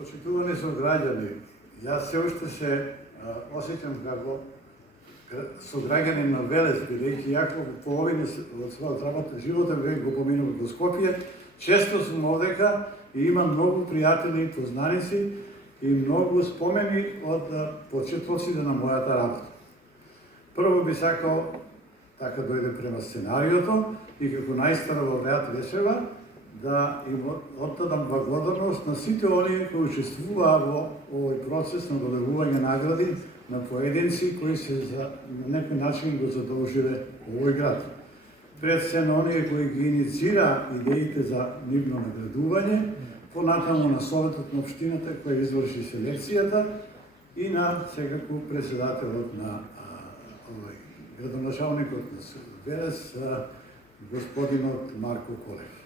Почитувани сограѓани, јас се уште се осеќам како сограѓанин на Велес, бидејќи јако половина од својот работен животен век го поминувам во Скопје, често сум овдека и имам многу пријатели и познаници и многу спомени од почетоците на мојата работа. Прво би сакал, така дојде према сценариото и како најстара лауреат Решева, да им отдадам благодарност на сите оние кои учествуваа во овој процес на доделување награди на поединци кои се на некој начин го задолжиле овој град. Пред се на оние кои ги инициира идеите за нивно наградување, понатаму на Советот на општината кој изврши селекцијата и на секако председателот на градоначалникот на Велес, господинот Марко Колев.